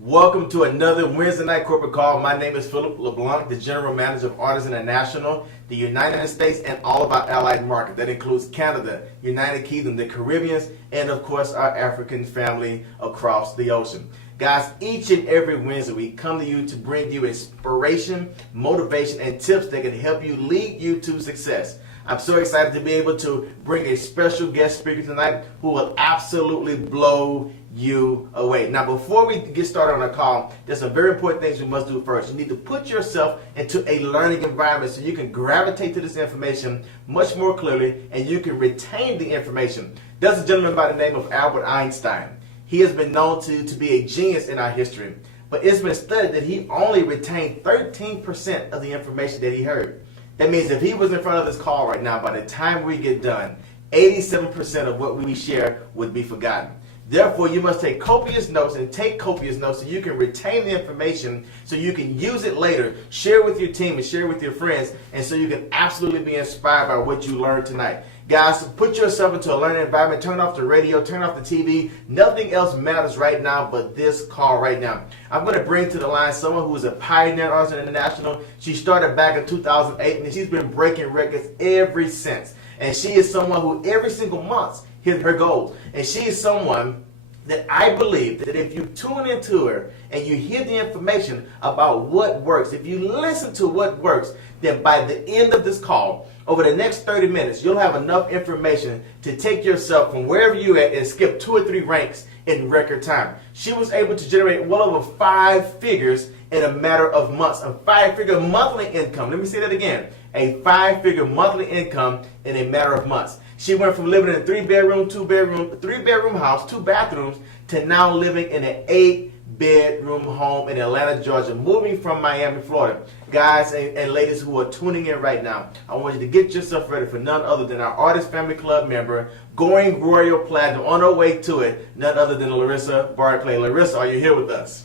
Welcome to another Wednesday night corporate call. My name is Philip LeBlanc, the General Manager of Artists International, the United States, and all of our allied markets. That includes Canada, United Kingdom, the Caribbean, and of course our African family across the ocean. Guys, each and every Wednesday we come to you to bring you inspiration, motivation, and tips that can help you lead you to success. I'm so excited to be able to bring a special guest speaker tonight who will absolutely blow you away. Now, before we get started on our call, there's some very important things we must do first. You need to put yourself into a learning environment so you can gravitate to this information much more clearly and you can retain the information. There's a gentleman by the name of Albert Einstein. He has been known to be a genius in our history, but it's been studied that he only retained 13% of the information that he heard. That means if he was in front of this call right now, by the time we get done, 87% of what we share would be forgotten. Therefore, you must take copious notes and take copious notes so you can retain the information, so you can use it later, share with your team and share with your friends, and so you can absolutely be inspired by what you learned tonight. Guys, put yourself into a learning environment. Turn off the radio, turn off the TV. Nothing else matters right now but this call right now. I'm going to bring to the line someone who is a pioneer at Artists International. She started back in 2008, and she's been breaking records ever since. And she is someone who every single month hit her goals. And she is someone that I believe that if you tune into her and you hear the information about what works, if you listen to what works, then by the end of this call, over the next 30 minutes, you'll have enough information to take yourself from wherever you're at and skip 2 or 3 ranks in record time. She was able to generate well over 5 figures in a matter of months, a 5-figure monthly income. Let me say that again, a 5-figure monthly income in a matter of months. She went from living in a 3-bedroom house, 2 bathrooms, to now living in an 8-bedroom home in Atlanta, Georgia, moving from Miami, Florida. Guys and ladies who are tuning in right now, I want you to get yourself ready for none other than our Artist Family Club member, going Royal Platinum, on her way to it, none other than Larissa Barclay. Larissa, are you here with us?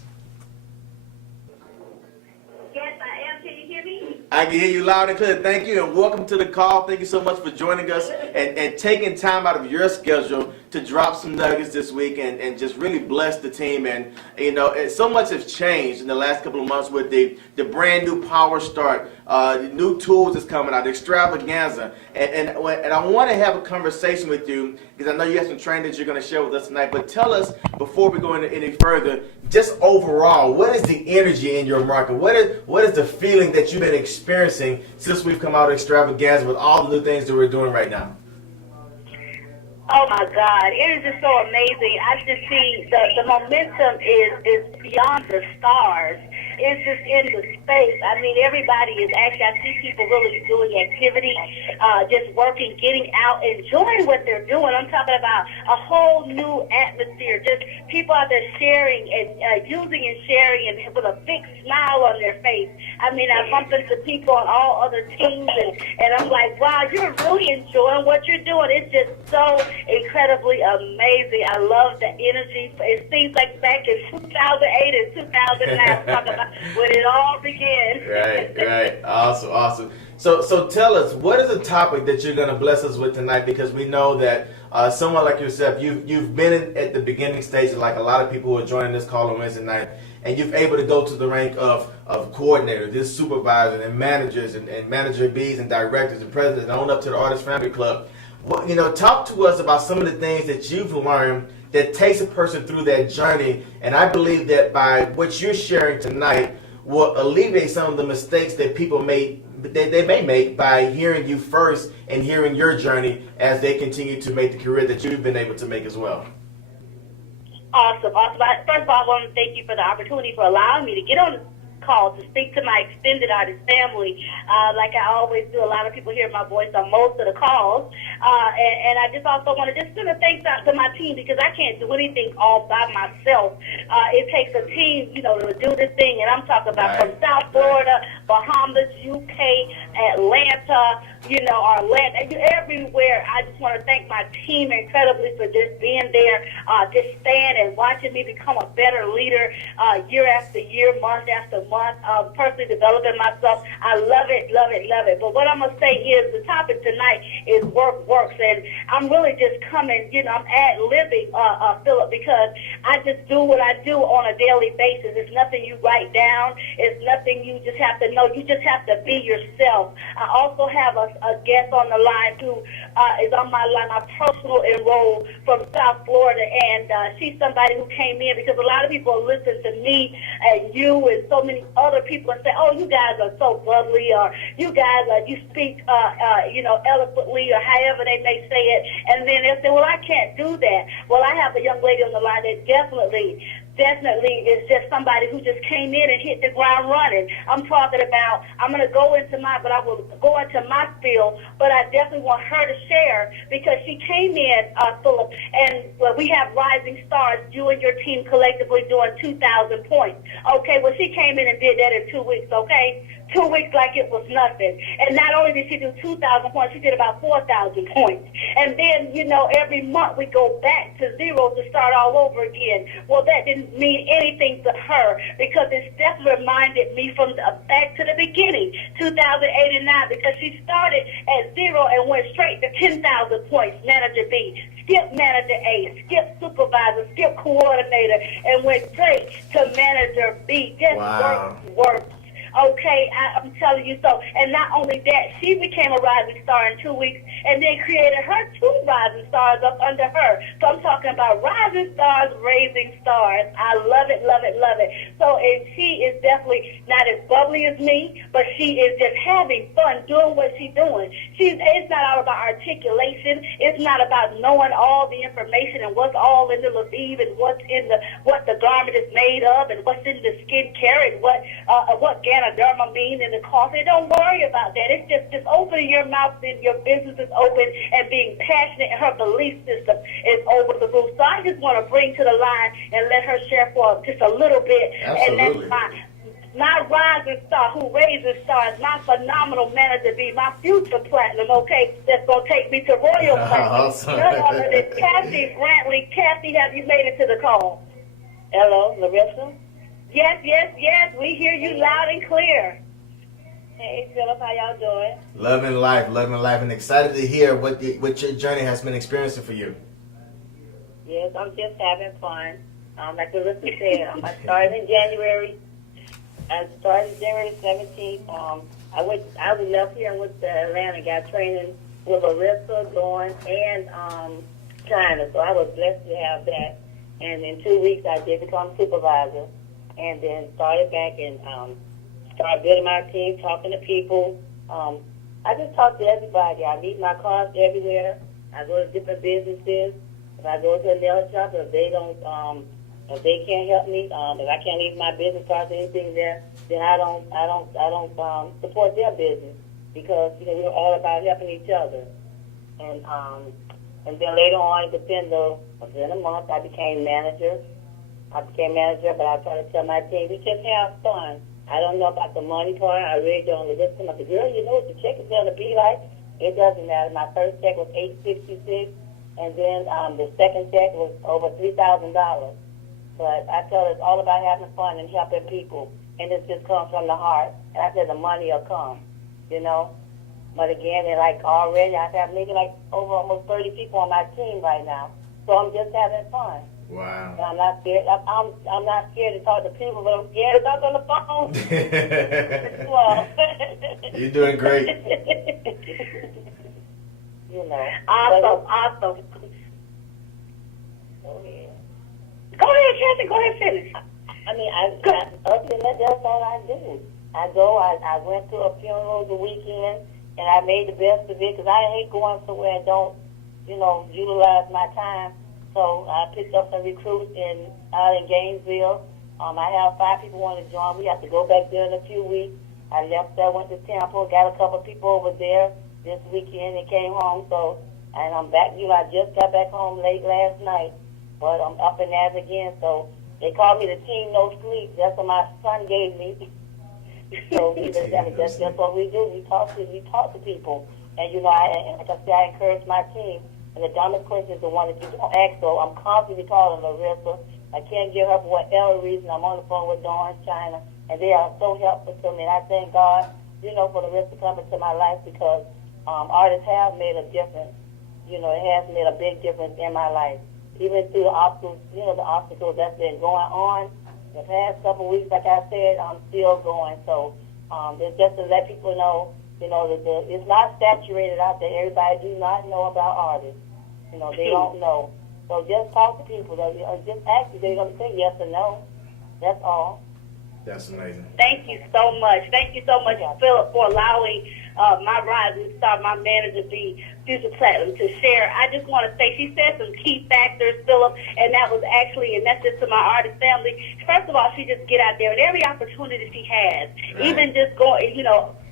I can hear you loud and clear. Thank you, and welcome to the call. Thank you so much for joining us and taking time out of your schedule to drop some nuggets this week and just really bless the team. And so much has changed in the last couple of months with the brand new Power Start, the new tools that's coming out, the extravaganza. And I want to have a conversation with you because I know you have some training that you're going to share with us tonight. But tell us, before we go into any further, just overall, what is the energy in your market? What is the feeling that you've been experiencing since we've come out of extravaganza with all the new things that we're doing right now? Oh my God, it is just so amazing. I just see the momentum is beyond the stars. It's just in the space. I mean, everybody is actually, I see people really doing activity, just working, getting out, enjoying what they're doing. I'm talking about a whole new atmosphere, just people out there sharing and using and sharing and with a big smile on their face. I mean, I bump into people on all other teams and I'm like, wow, you're really enjoying what you're doing. It's just so incredibly amazing. I love the energy. It seems like back in 2008 and 2009, talking about when it all began. Right. Awesome. So tell us, what is the topic that you're going to bless us with tonight? Because we know that someone like yourself, you've been at the beginning stages, like a lot of people who are joining this call on Wednesday night, and you've able to go to the rank of coordinator, this supervisor, and managers, and manager Bs, and directors, and presidents, and on up to the Artist Family Club. Well, talk to us about some of the things that you've learned that takes a person through that journey. And I believe that by what you're sharing tonight will alleviate some of the mistakes that people may make by hearing you first and hearing your journey as they continue to make the career that you've been able to make as well. Awesome. First of all, I want to thank you for the opportunity for allowing me to get on call to speak to my extended artist family. Like I always do, a lot of people hear my voice on most of the calls. And I just also want to just send a thanks out to my team because I can't do anything all by myself. It takes a team, to do this thing. And I'm talking about from South Florida Bahamas, UK, Atlanta, Orlando, everywhere. I just want to thank my team incredibly for just being there, just staying and watching me become a better leader year after year, month after month, personally developing myself. I love it, love it, love it. But what I'm going to say is the topic tonight is work works. And I'm really just coming, I'm ad-libbing, Philip, because I just do what I do on a daily basis. It's nothing you write down. It's nothing you just have to know. You just have to be yourself. I also have a guest on the line who is on my line, my personal enroll from South Florida, and she's somebody who came in because a lot of people listen to me and you and so many other people and say, oh, you guys are so bubbly, or you guys, you speak, eloquently, or however they may say it, and then they say, well, I can't do that. Well, I have a young lady on the line that definitely is just somebody who just came in and hit the ground running. I'm talking about, I will go into my field, but I definitely want her to share because she came in, Philip, and we have Rising Stars, you and your team collectively doing 2,000 points. Okay, well, she came in and did that in 2 weeks, okay? 2 weeks like it was nothing. And not only did she do 2,000 points, she did about 4,000 points. And then, every month we go back to zero to start all over again. Well, that didn't mean anything to her because it definitely reminded me from back to the beginning, 2008 and 9, because she started at zero and went straight to 10,000 points, manager B. Skip manager A, skip supervisor, skip coordinator, and went straight to manager B. Just work. Okay, I'm telling you so. And not only that, she became a rising star in 2 weeks and then created her 2 rising stars up under her. So I'm talking about rising stars, raising stars. I love it, love it, love it. So and she is definitely not as bubbly as me, but she is just having fun doing what she's doing. It's not all about articulation. It's not about knowing all the information and what's all in the Lviv and what the garment is made of and what's in the skincare and what Ganoderma mean in the coffee. Don't worry about that. It's just opening your mouth and your business is open and being passionate, and her belief system is over the roof. So I just want to bring to the line and let her share for just a little bit. Absolutely. And that's my rising star who raises stars, my phenomenal manager B, my future platinum, okay, that's going to take me to Royal Platinum. Awesome. None other than Kathy Brantley. Kathy, have you made it to the call? Hello, Larissa? Yes, we hear you loud and clear. Hey, Philip, how y'all doing? Loving life, and excited to hear what your journey has been experiencing for you. Yes, I'm just having fun. Like Larissa said, I started in January. I started January 17th. I left here and went to Atlanta, got training with Larissa, Dawn, and China. So I was blessed to have that. And in 2 weeks, I did become supervisor. And then started back and started building my team, talking to people. I just talk to everybody. I meet my clients everywhere. I go to different businesses. If I go to a nail shop, if they can't help me, if I can't leave my business cards or anything there, then I don't support their business because we're all about helping each other. And then later on, within a month, I became manager. But I try to tell my team, we just have fun. I don't know about the money part. I really don't. Listen to the girl, you know what the check is going to be like? It doesn't matter. My first check was $866, and then the second check was over $3,000. But I tell her it's all about having fun and helping people, and it just comes from the heart. And I said the money will come, But again, already I have maybe over almost 30 people on my team right now. So I'm just having fun. Wow. I'm not scared. I'm not scared to talk to people, but I'm scared to talk on the phone. Well, you're doing great. Awesome. Go ahead, Kathy. Go ahead, finish. I mean, other than that, that's all I do. I went to a funeral the weekend, and I made the best of it because I hate going somewhere and don't, utilize my time. So I picked up some recruits out in Gainesville. I have 5 people want to join. We have to go back there in a few weeks. I left there, went to Temple, got a couple of people over there this weekend and came home. And I'm back. I just got back home late last night, but I'm up and at it again. So they call me the team no sleep. That's what my son gave me. So that's what we do. We talk to people, and like I said, I encourage my team. And the dumbest question is the one that you don't ask. So I'm constantly calling Larissa. I can't get her for whatever reason. I'm on the phone with Dawn, China, and they are so helpful to me. And I thank God, for Larissa coming to my life because artists have made a difference. It has made a big difference in my life. Even through the obstacles, the obstacles that's been going on the past couple of weeks, like I said, I'm still going. So just to let people know, it's not saturated out there. Everybody do not know about artists. They don't know. So just talk to people. Just ask if they're going to say yes or no. That's all. That's amazing. Thank you so much. Thank you so much, Philip, for allowing my Rising Star, my manager, be Future Platinum, to share. I just want to say, she said some key factors, Philip, and that was actually, and that's just to my artist family. First of all, she just get out there, and every opportunity she has, right. Even just going,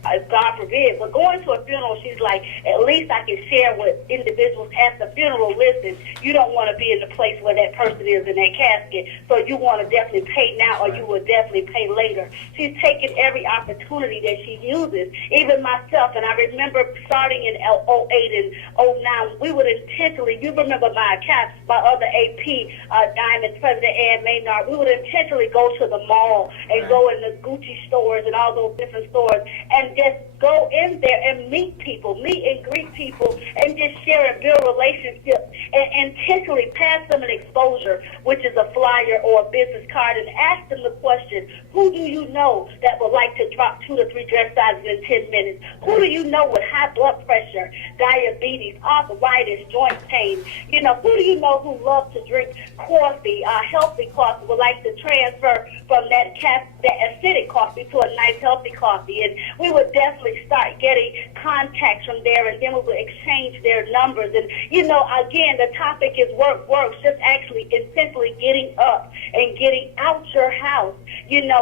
God forbid, but going to a funeral, she's like, at least I can share with individuals at the funeral. Listen, you don't want to be in the place where that person is in that casket, so you want to definitely pay now or you will definitely pay later. She's taken every opportunity that she uses, even myself, and I remember starting in 08 and 09, we would intentionally, you remember my account, my other AP, Diamond President Ann Maynard, we would intentionally go to the mall and go in the Gucci stores and all those different stores and just go in there and meet and greet people, and just share and build relationships, and intentionally pass them an exposure, which is a flyer or a business card, and ask them the question, who do you know that would like to drop 2 to 3 dress sizes in 10 minutes? Who do you know with high blood pressure, diabetes, arthritis, joint pain? Who do you know who loves to drink coffee, healthy coffee, would like to transfer from that acidic coffee to a nice healthy coffee? And we would definitely start getting contacts from there, and then we would exchange their numbers. And, again, the topic is works, just actually simply getting up and getting out your house.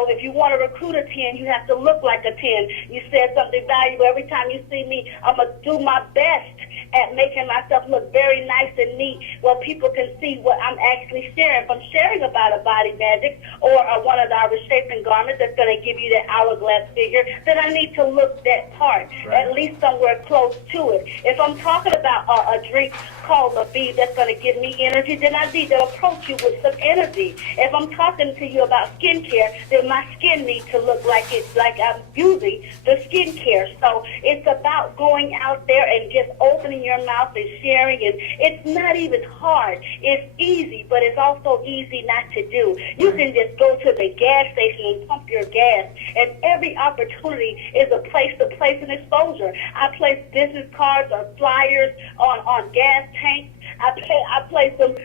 If you want to recruit a 10, you have to look like a 10. You said something valuable. Every time you see me, I'm going to do my best at making myself look very nice and neat where people can see what I'm actually sharing. If I'm sharing about a Body Magic or one of our reshaping garments that's going to give you that hourglass figure, then I need to look that part, right, at least somewhere close to it. If I'm talking about a drink called Levine that's going to give me energy, then I need to approach you with some energy. If I'm talking to you about skincare, then my skin needs to look like I'm using the skincare. So it's about going out there and just opening your mouth and sharing, and it's not even hard. It's easy, but it's also easy not to do. You can just go to the gas station and pump your gas, and every opportunity is a place to place an exposure. I place business cards or flyers on gas tanks. I place them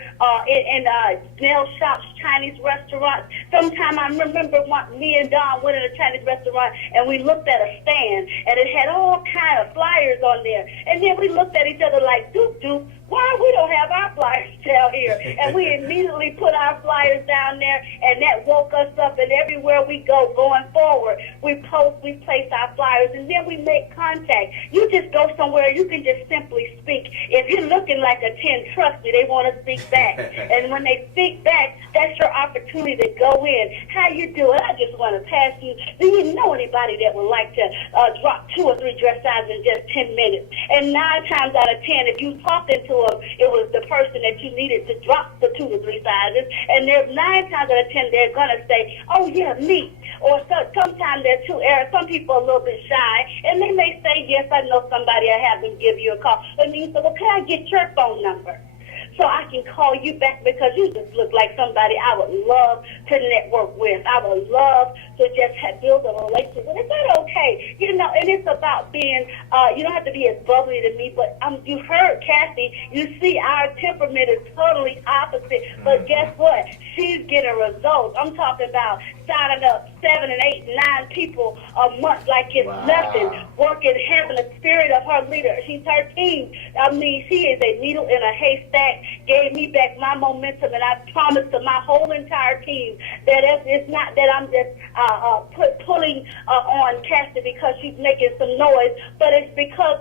in nail shops, Chinese restaurants. Sometime I remember me and Don went in a Chinese restaurant, and we looked at a stand, and it had all kind of flyers on there. And then we looked at each other like, doop, why we don't have our flyers down here? And we immediately put our flyers down there, and that woke us up. And everywhere we go going forward, we place our flyers, and then we make contact. You just go somewhere, you can just simply speak. If you're looking like a 10, trust me, they want to speak back. And when they speak back, that's your opportunity to go in. How you doing? I just want to pass you. Do you know anybody that would like to drop 2 or 3 dress sizes in just 10 minutes? And 9 times out of 10, if you talking to them, it was the person that you needed to drop the 2 or 3 sizes. And there's 9 times out of 10, they're going to say, oh, yeah, me. Or sometimes they're too arrogant. Some people are a little bit shy, and they may say, yes, I know somebody. I have them give you a call. And then you say, well, can I get your phone number so I can call you back, because you just look like somebody I would love to network with. I would love to just build a relationship with. Is that okay? And it's about being, you don't have to be as bubbly to me, but you heard Kathy. You see, our temperament is totally opposite. But guess what? She's getting results. I'm talking about signing up 7 and 8 and 9 people a month like it's nothing, working, having the spirit of her leader. She's her team. I mean, she is a needle in a haystack, gave me back my momentum, and I promised to my whole entire team that it's not that I'm just pulling on Cassie because she's making some noise, but it's because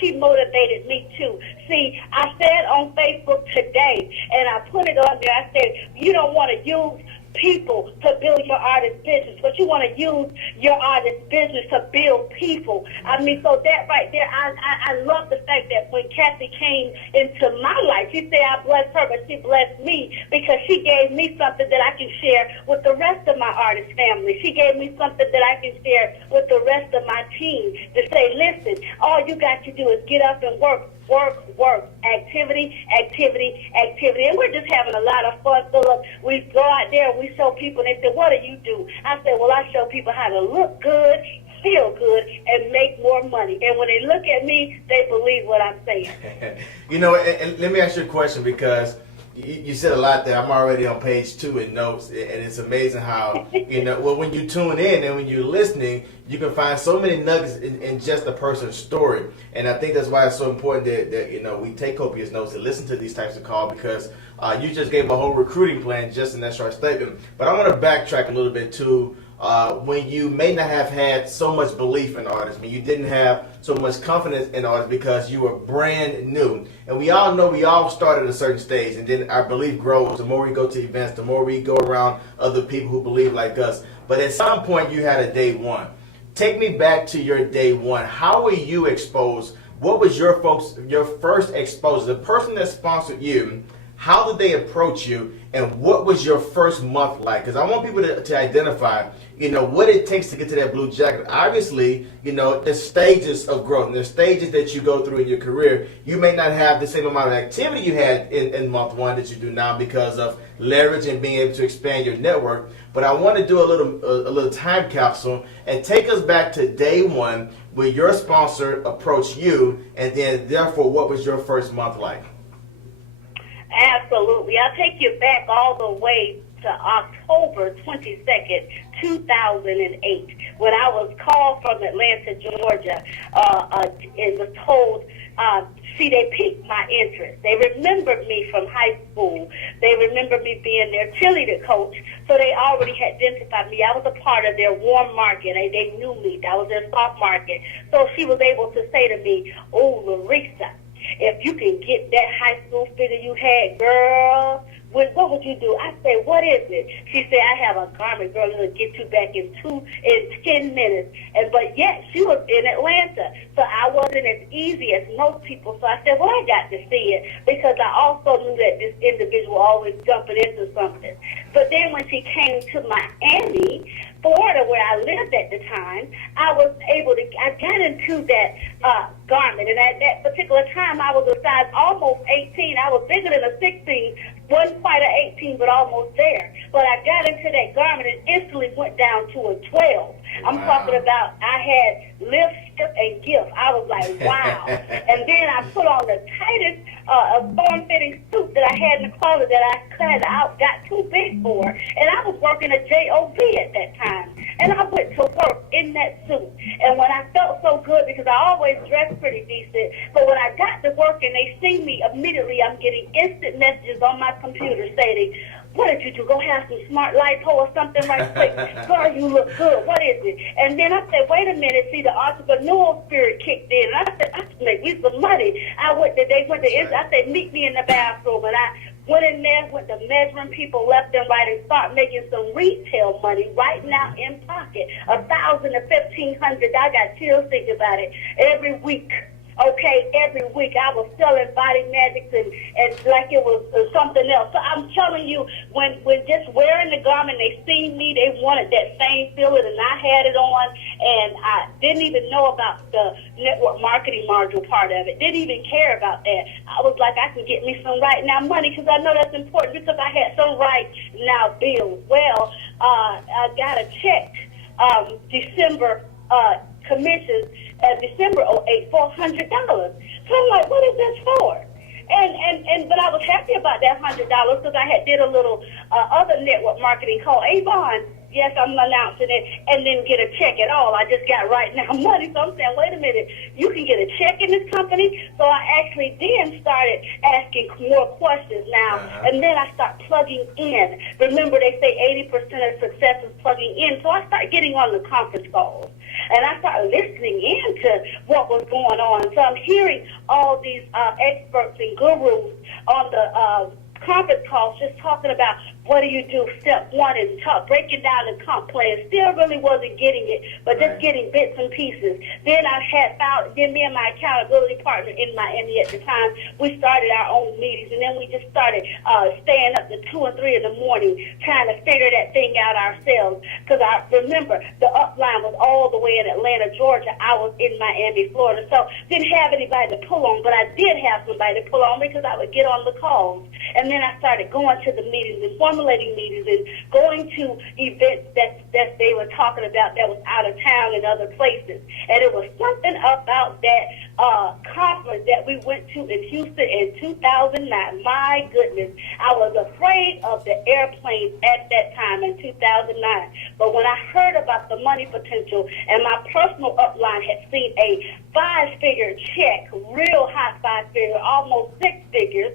she motivated me too. See, I said on Facebook today, and I put it on there, I said, you don't want to use people to build your artist business, but you want to use your artist business to build people. I mean, so that right there, I love the fact that when Kathy came into my life, she said I blessed her, but she blessed me because she gave me something that I can share with the rest of my artist family. She gave me something that I can share with the rest of my team to say, listen, all you got to do is get up and work. Activity. And we're just having a lot of fun, Philip. We go out there and we show people, and they say, what do you do? I say, well, I show people how to look good, feel good, and make more money. And when they look at me, they believe what I'm saying. You know, and let me ask you a question, because you said a lot there. I'm already on page 2 in notes, and it's amazing how, you know, well, when you tune in and when you're listening, you can find so many nuggets in just a person's story. And I think that's why it's so important that you know, we take copious notes and listen to these types of calls, because you just gave a whole recruiting plan just in that short statement. But I want to backtrack a little bit too. When you may not have had so much belief in artists, when you didn't have so much confidence in artists because you were brand new. And we all know we all start at a certain stage, and then our belief grows. The more we go to events, the more we go around other people who believe like us. But at some point you had a day one. Take me back to your day one. How were you exposed? What was your first exposure? The person that sponsored you, how did they approach you, and what was your first month like? Because I want people to identify, you know, what it takes to get to that blue jacket. Obviously, you know, there's stages of growth, and there's stages that you go through in your career. You may not have the same amount of activity you had in month one that you do now because of leverage and being able to expand your network. But I want to do a little time capsule and take us back to day one where your sponsor approached you, and then therefore what was your first month like? Absolutely. I'll take you back all the way to October 22nd, 2008, when I was called from Atlanta, Georgia, and was told, they piqued my interest. They remembered me from high school. They remembered me being their cheerleader coach, so they already had identified me. I was a part of their warm market. They knew me. That was their soft market. So she was able to say to me, oh, Larissa, if you can get that high school figure you had, girl, what would you do? I said, what is it? She said, I have a garment, girl, it'll get you back in 10 minutes. But yet, she was in Atlanta, so I wasn't as easy as most people. So I said, well, I got to see it, because I also knew that this individual always jumping into something. But then when she came to Miami, Florida, where I lived at the time, I got into that garment. And at that particular time, I was a size almost 18. I was bigger than a 16. Wasn't quite an 18, but almost there. But I got into that garment and instantly went down to a 12. I'm talking about I had lift, skirt, and gift. I was like, wow. And then I put on the tightest form-fitting suit that I had in the closet that I got too big for. And I was working a job at that time. And I went to work in that suit. And when I felt so good, because I always dressed pretty decent, but when I got to work and they see me, immediately I'm getting instant messages on my computer saying, what did you do? Go have some smart lipo or something right quick. Girl, you look good. What is it? And then I said, wait a minute. See, the entrepreneurial spirit kicked in. And I said, I can make you some money. I said, meet me in the bathroom. And I went in there, went to measuring people left and right, and start making some retail money right now in pocket. $1,000 to $1,500. I got chills thinking about it every week. Okay, every week I was selling body magics and like it was something else. So I'm telling you, when just wearing the garment, they seen me, they wanted that same feeling, and I had it on, and I didn't even know about the network marketing module part of it. Didn't even care about that. I was like, I can get me some right now money, because I know that's important, because I had some right now bills. Well, I got a check December commissions December 08 for $100. So I'm like, what is this for? But I was happy about that $100 because I had did a little other network marketing called Avon. Yes, I'm announcing it, and then get a check at all. I just got right now money. So I'm saying, wait a minute, you can get a check in this company? So I actually then started asking more questions now, and then I start plugging in. Remember, they say 80% of success is plugging in. So I start getting on the conference calls, and I started listening in to what was going on. So I'm hearing all these experts and gurus on the conference calls just talking about what do you do? Step one is breaking down the comp plan. Still really wasn't getting it, but just getting bits and pieces. Then I had found, then me and my accountability partner in Miami at the time, we started our own meetings, and then we just started staying up to 2 and 3 in the morning trying to figure that thing out ourselves. Because I remember the upline was all the way in Atlanta, Georgia. I was in Miami, Florida, so didn't have anybody to pull on, but I did have somebody to pull on because I would get on the calls. And then I started going to the meetings and formulating meetings and going to events that they were talking about that was out of town and other places. And it was something about that conference that we went to in Houston in 2009. My goodness, I was afraid of the airplanes at that time in 2009. But when I heard about the money potential and my personal upline had seen a 5-figure check, real high 5-figure, almost 6 figures,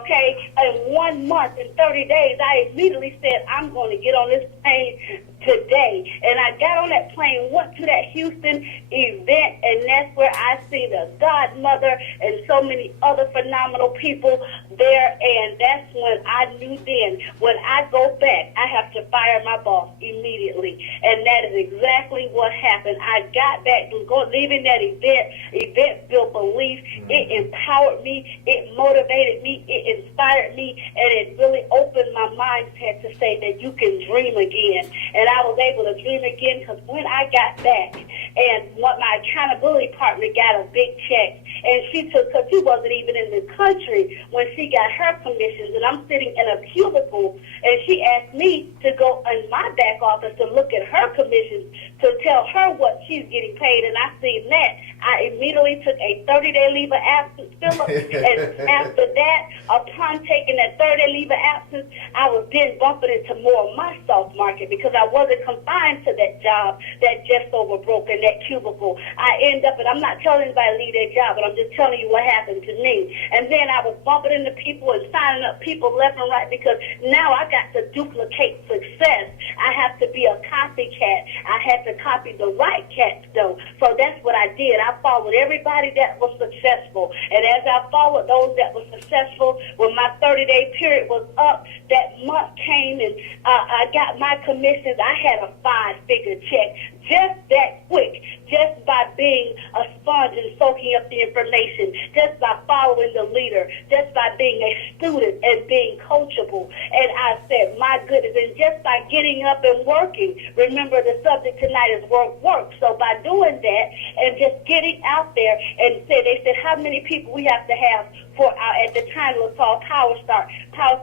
okay, in 1 month, in 30 days, I immediately said, I'm going to get on this plane today. And I got on that plane, went to that Houston event, and that's where I see the godmother and so many other phenomenal people there. And that's when I knew then, when I go back, I have to fire my boss immediately. And that is exactly what happened. I got back, leaving that event built belief. It empowered me, it motivated me, it inspired me, and it really opened my mindset to say that you can dream again. And I was able to dream again because when I got back, and what my accountability partner got a big check, and she took, because she wasn't even in the country when she got her commissions, and I'm sitting in a cubicle, and she asked me to go in my back office to look at her commissions to tell her what she's getting paid, and I seen that. I immediately took a 30-day leave of absence, Philip, and after that, upon taking that 30-day leave of absence, I was then bumping into more of my soft market because I wasn't confined to that job that just over broke in that cubicle. I end up, and I'm not telling anybody to leave their job, but I'm just telling you what happened to me. And then I was bumping into people and signing up people left and right because now I got to duplicate success. I have to be a copycat. I had to copy the right cats, though. So that's what I did. I followed everybody that was successful. And as I followed those that were successful, when my 30-day period was up, that month came and I got my commissions. I had a 5-figure check just that quick, just by being a sponge and soaking up the information, just by following the leader, just by being a student and being coachable. And I said, my goodness, and just by getting up and working. Remember, the subject tonight is work. So by doing that and just getting out there and they said, how many people we have to have for at the time it was called Power Start.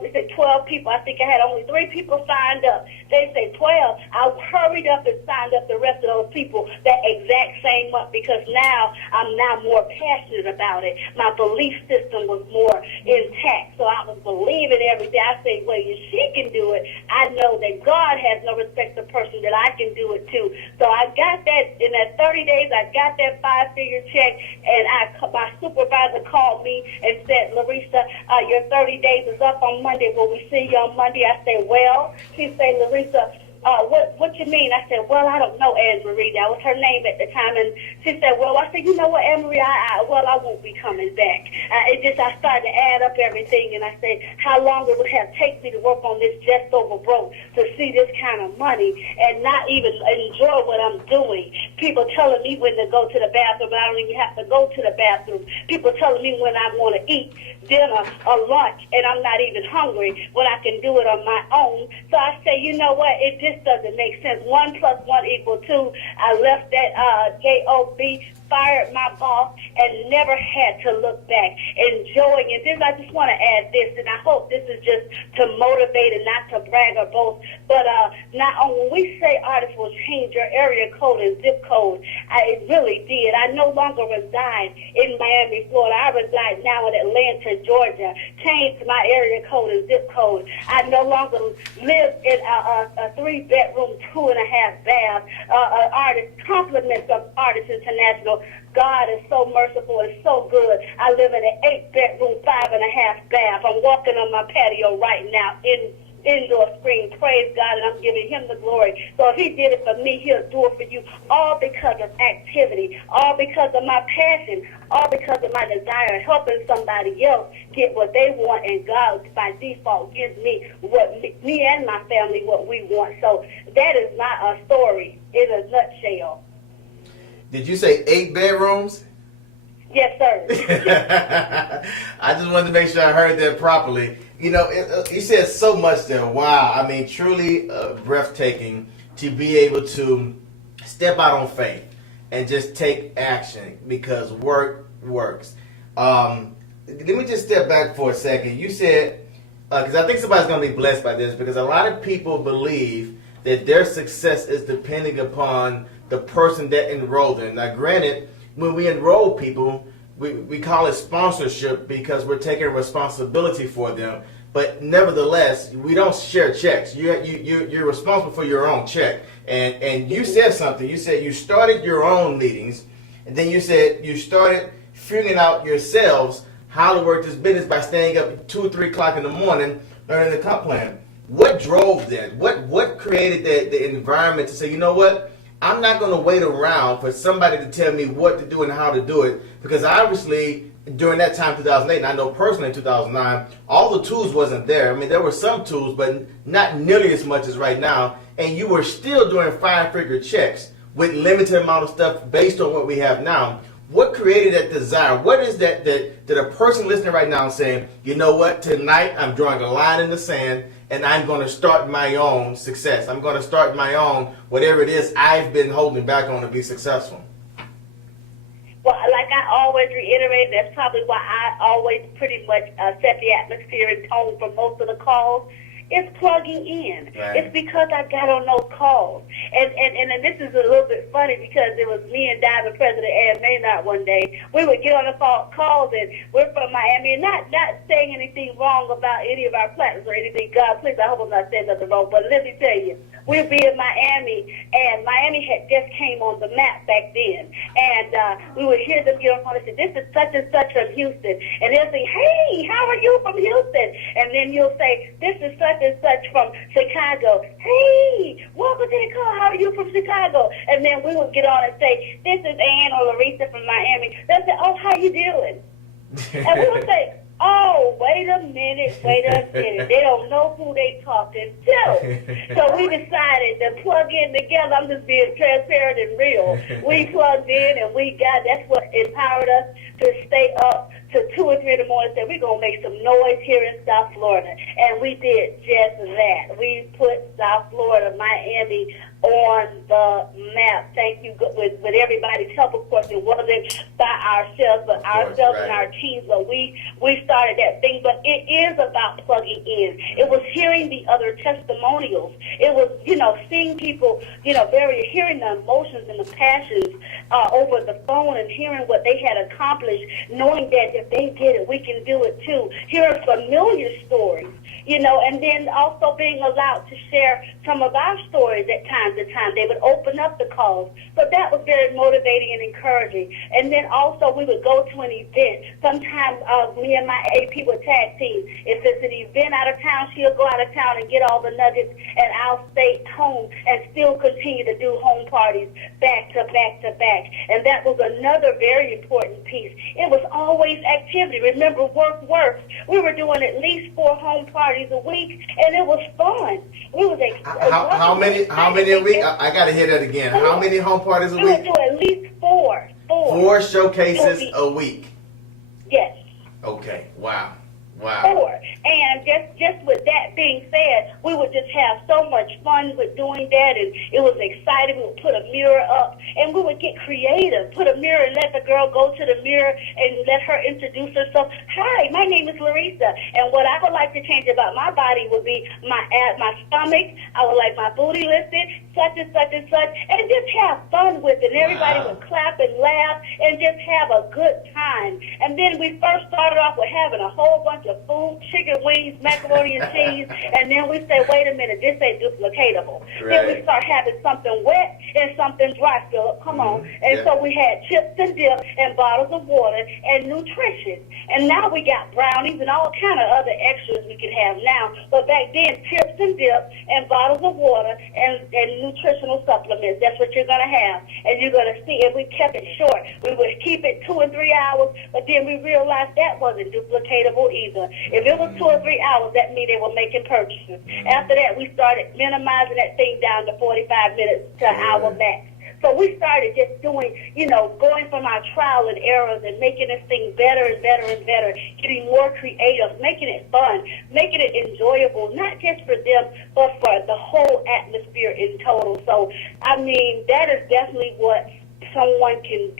They said 12 people. I think I had only 3 people signed up. They said 12. I hurried up and signed up the rest of those people that exact same month because now I'm more passionate about it. My belief system was more intact. So I was believing every day. I say, well, if she can do it, I know that God has no respect of person that I can do it too. So I got that in that 30 days. I got that 5-figure check, and my supervisor called me and said, Larissa, your 30 days is up on Monday. Will we see you on Monday? I said, well, she said, Larissa, what you mean? I said, well, I don't know, Anne-Marie. That was her name at the time. And she said, well, I said, you know what, Anne-Marie, I won't be coming back. I started to add up everything, and I said, how long it would have taken me to work on this just over broke to see this kind of money and not even enjoy what I'm doing. People telling me when to go to the bathroom, and I don't even have to go to the bathroom. People telling me when I want to eat dinner or lunch, and I'm not even hungry when I can do it on my own. So I say, you know what, it just doesn't make sense. 1 + 1 = 2. I left that job, fired my boss, and never had to look back, enjoying it. Then I just want to add this, and I hope this is just to motivate and not to brag or boast, but not only when we say artists will change your area code and zip code, it really did. I no longer reside in Miami, Florida. I reside now in Atlanta, Georgia. Changed my area code and zip code. I no longer live in a 3-bedroom, 2.5 bath. Artist, compliments of Artists International. God is so merciful and so good. I live in an 8-bedroom, 5.5 bath. I'm walking on my patio right now in indoor screen. Praise God, and I'm giving him the glory. So if he did it for me, he'll do it for you. All because of activity, all because of my passion, all because of my desire of helping somebody else get what they want, and God by default gives me me and my family what we want. So that is my story in a nutshell. Did you say 8 bedrooms? Yes, sir. I just wanted to make sure I heard that properly. You know, he said so much there. Wow. I mean, truly breathtaking to be able to step out on faith and just take action, because work works. Let me just step back for a second. You said, because I think somebody's going to be blessed by this, because a lot of people believe that their success is depending upon the person that enrolled them. Now, granted, when we enroll people, we call it sponsorship because we're taking responsibility for them. But nevertheless, we don't share checks. You're responsible for your own check. And you said something. You said you started your own meetings, and then you said you started figuring out yourselves how to work this business by staying up at 2 or 3 o'clock in the morning learning the comp plan. What drove that? What created the environment to say, you know what? I'm not going to wait around for somebody to tell me what to do and how to do it, because obviously during that time, 2008, and I know personally in 2009, all the tools wasn't there. I mean, there were some tools, but not nearly as much as right now. And you were still doing 5-figure checks with limited amount of stuff based on what we have now. What created that desire? What is that a person listening right now saying, you know what, tonight I'm drawing a line in the sand and I'm going to start my own success. I'm going to start my own, whatever it is I've been holding back on to be successful. Well, like I always reiterate, that's probably why I always pretty much set the atmosphere and tone for most of the calls. It's plugging in. Right. It's because I got on those calls. And this is a little bit funny because it was me and Diamond President Ed Maynard one day. We would get on the calls, and we're from Miami. And not saying anything wrong about any of our platforms or anything. God, please, I hope I'm not saying nothing wrong. But let me tell you, we'd be in Miami, and Miami had just came on the map back then. And we would hear them get on the phone and say, this is such and such from Houston. And they'll say, hey, how are you from Houston? And then you'll say, this is such and such from Chicago. Hey, welcome to the call. How are you from Chicago? And then we would get on and say, this is Ann or Larissa from Miami. They'll say, oh, how you doing? And we would say, oh, wait a minute. They don't know who they talking to. So we decided to plug in together. I'm just being transparent and real. We plugged in, and that's what empowered us to stay up to 2 or 3 in the morning and said, we're going to make some noise here in South Florida. And we did just that. We put South Florida, Miami, on the map. Thank you, with everybody's help, of course. It wasn't by ourselves, but ourselves and our teams. But we started that thing. But it is about plugging in. It was hearing the other testimonials. It was, seeing people, hearing the emotions and the passions over the phone and hearing what they had accomplished, knowing that if they did it, we can do it too. Hearing familiar stories. And then also being allowed to share some of our stories at time to time. They would open up the calls. So that was very motivating and encouraging. And then also we would go to an event. Sometimes me and my AP would tag team. If it's an event out of town, she'll go out of town and get all the nuggets, and I'll stay home and still continue to do home parties back to back to back. And that was another very important piece. It was always activity. Remember, work works. We were doing at least 4 home parties a week, and it was fun. We was how many a week? I gotta hear that again. 4. How many home parties a week? We would do at least 4. 4 showcases a week. Yes. Okay. Wow. 4. And just with that being said, we would just have so much fun with doing that, and it was exciting. We would put a mirror up, and we would get creative. Put a mirror and let the girl go to the mirror and let her introduce herself. Hi, my name is Larissa, and what I would like to change about my body would be my stomach. I would like my booty lifted, such and such and such, and just have fun with it. And everybody would clap and laugh and just have a good time. And then we first started off with having a whole bunch of the food, chicken wings, macaroni and cheese, and then we say, wait a minute, this ain't duplicatable. Then we start having something wet and something dry, Philip. Come on. And so we had chips and dip and bottles of water and nutrition. And now we got brownies and all kind of other extras we can have now. But back then, chips and dip and bottles of water and nutritional supplements. That's what you're going to have. And you're going to see if we kept it short. We would keep it 2 and 3 hours, but then we realized that wasn't duplicatable either. If it was 2 or 3 hours, that means they were making purchases. After that, we started minimizing that thing down to 45 minutes to an hour max. So we started just doing, going from our trial and errors and making this thing better and better and better, getting more creative, making it fun, making it enjoyable, not just for them, but for the whole atmosphere in total. So, I mean, that is definitely what someone can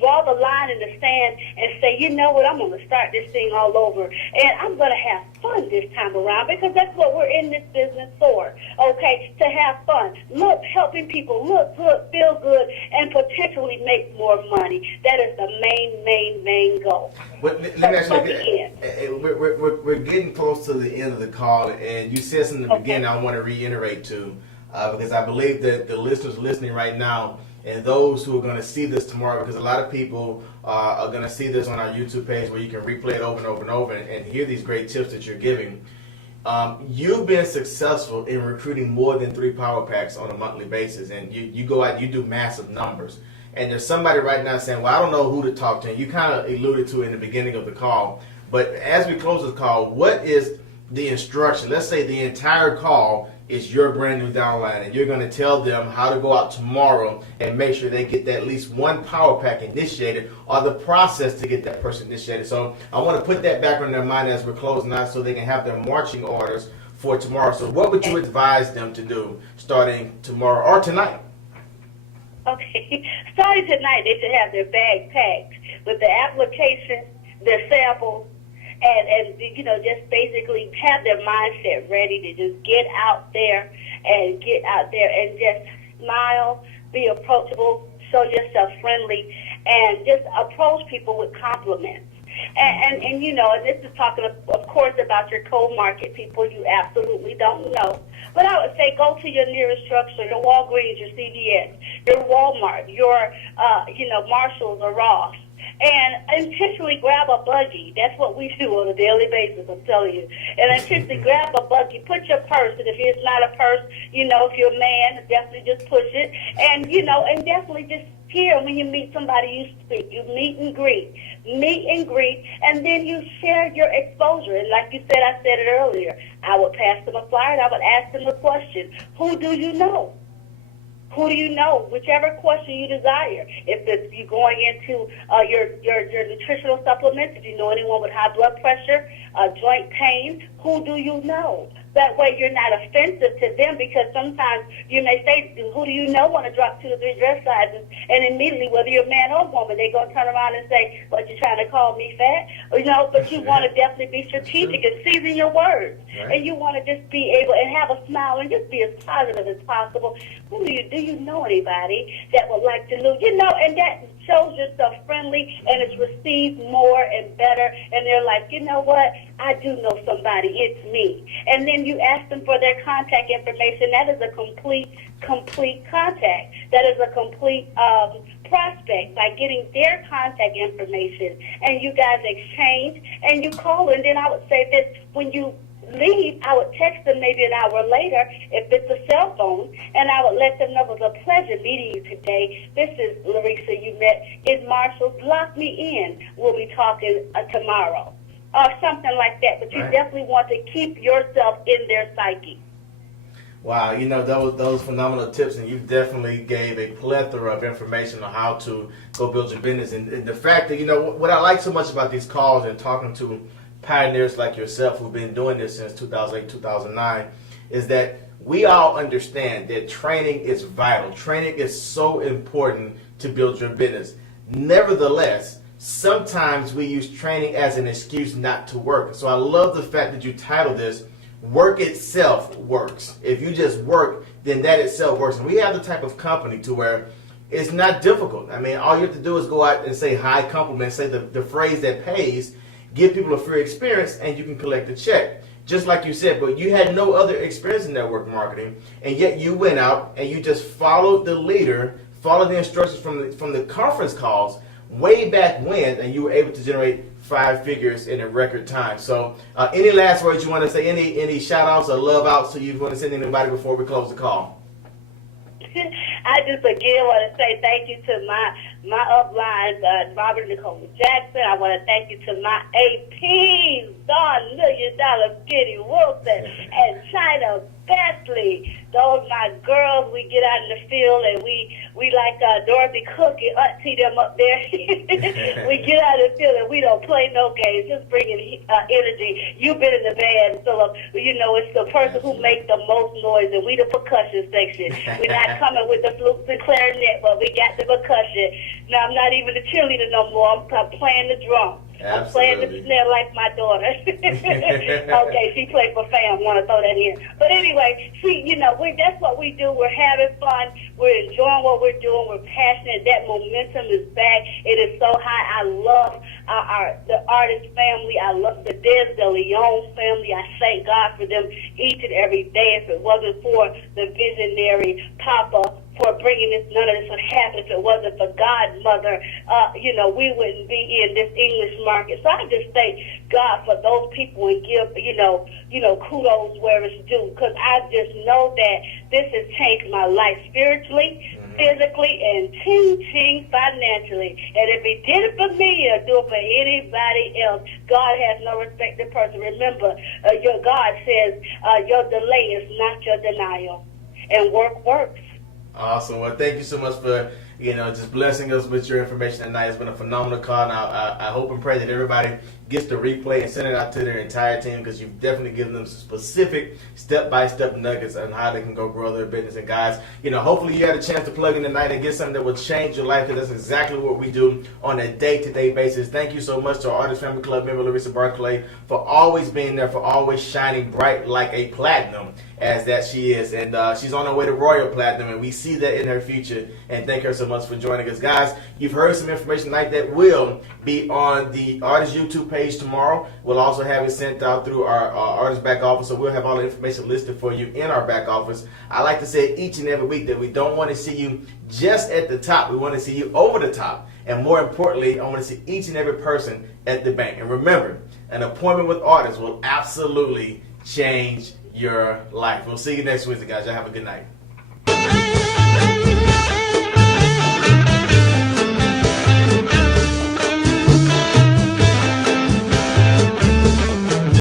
draw the line in the sand and say, you know what, I'm going to start this thing all over, and I'm going to have fun this time around, because that's what we're in this business for, okay, to have fun. Look, helping people look good, feel good, and potentially make more money. That is the main goal. But let me ask you, we're getting close to the end of the call, and you said something in the beginning I want to reiterate too, because I believe that the listeners listening right now and those who are going to see this tomorrow, because a lot of people are going to see this on our YouTube page where you can replay it over and over and over and hear these great tips that you're giving. You've been successful in recruiting more than 3 power packs on a monthly basis, and you go out and you do massive numbers. And there's somebody right now saying, well, I don't know who to talk to. And you kind of alluded to it in the beginning of the call. But as we close this call, what is the instruction? Let's say the entire call is your brand new downline, and you're going to tell them how to go out tomorrow and make sure they get at least 1 power pack initiated, or the process to get that person initiated. So I want to put that back in their mind as we're closing out so they can have their marching orders for tomorrow. So what would you advise them to do starting tomorrow or tonight? Okay, starting tonight, they should have their bag packed with the application, their samples, and just basically have their mindset ready to just get out there and just smile, be approachable, show yourself friendly, and just approach people with compliments. And this is talking, of course, about your cold market people you absolutely don't know. But I would say go to your nearest drugstore, your Walgreens, your CVS, your Walmart, your, Marshalls or Ross, and intentionally grab a buggy. That's what we do on a daily basis, I'm telling you. And intentionally grab a buggy, put your purse, and if it's not a purse, if you're a man, definitely just push it. And, and definitely just here when you meet somebody you speak, you meet and greet, and then you share your exposure. And like you said, I said it earlier, I would pass them a flyer and I would ask them a question. Who do you know? Who do you know? Whichever question you desire. If it's you going into your nutritional supplements, if you know anyone with high blood pressure, joint pain, who do you know? That way you're not offensive to them, because sometimes you may say, who do you know, want to drop 2 or 3 dress sizes, and immediately, whether you're a man or a woman, they're going to turn around and say, what, you trying to call me fat? But you want to definitely be strategic and season your words. Right. And you want to just be able and have a smile and just be as positive as possible. Do you know anybody that would like to lose? And that shows yourself friendly, and it's received more and better, and they're like, you know what, I do know somebody, it's me. And then you ask them for their contact information. That is a complete contact. That is a complete prospect by getting their contact information, and you guys exchange, and you call. And then I would say this, when you leave, I would text them maybe an hour later if it's a cell phone, and I would let them know it was a pleasure meeting you today. This is Larissa you met in Marshall's. Lock me in. We'll be talking tomorrow. Or something like that. But you definitely want to keep yourself in their psyche. Wow, those phenomenal tips, and you definitely gave a plethora of information on how to go build your business. And the fact that, what I like so much about these calls and talking to pioneers like yourself who've been doing this since 2008, 2009, is that we all understand that training is vital. Training is so important to build your business. Nevertheless, sometimes we use training as an excuse not to work. So I love the fact that you titled this, Work Itself Works. If you just work, then that itself works. And we have the type of company to where it's not difficult. I mean, all you have to do is go out and say hi, compliment, say the phrase that pays, give people a free experience, and you can collect a check. Just like you said, but you had no other experience in network marketing, and yet you went out and you just followed the leader, followed the instructions from the conference calls way back when, and you were able to generate 5 figures in a record time. So any last words you want to say, any shout outs or love outs so you want to send anybody before we close the call? I just again want to say thank you to my uplines, Robert Nicole Jackson. I want to thank you to my APs, Don $1 Million, Kitty Wilson, and China Besley. Those my girls. We get out in the field and we like Dorothy Cook and Auntie them up there. We get out in the field and we don't play no games. Just bringing energy. You've been in the band, Philip. You know it's the person who makes the most noise, and we the percussion section. We're not coming with the flutes and clarinet, but we got the percussion. Now I'm not even a cheerleader no more. I'm playing the drum. I'm playing the snare like my daughter. Okay, she played for fam. Want to throw that in. But anyway, see, that's what we do. We're having fun. We're enjoying what we're doing. We're passionate. That momentum is back. It is so high. I love the artist family. I love the Des De Leon family. I thank God for them each and every day. If it wasn't for the visionary Papa for bringing this, none of this would happen. If it wasn't for Godmother, we wouldn't be in this English market. So I just thank God for those people and give, kudos where it's due, because I just know that this has changed my life spiritually, physically, and teaching financially. And if He did it for me, He'll do it for anybody else. God has no respect to person. Remember, your God says your delay is not your denial, and work works. Awesome. Well, thank you so much for just blessing us with your information tonight. It's been a phenomenal call. Now, I hope and pray that everybody gets the replay and send it out to their entire team, because you've definitely given them specific step-by-step nuggets on how they can go grow their business. And guys, hopefully you had a chance to plug in tonight and get something that will change your life, because that's exactly what we do on a day-to-day basis. Thank you so much to our Artist Family Club member, Larissa Barclay, for always being there, for always shining bright like a platinum, as that she is. And she's on her way to Royal Platinum, and we see that in her future. And thank her so much for joining us. Guys, you've heard some information tonight that will be on the Artist YouTube page tomorrow. We'll also have it sent out through our Artist back office, so we'll have all the information listed for you in our back office. I like to say each and every week that we don't want to see you just at the top. We want to see you over the top. And more importantly, I want to see each and every person at the bank. And remember, an appointment with artists will absolutely change your life. We'll see you next Wednesday, guys. Y'all have a good night.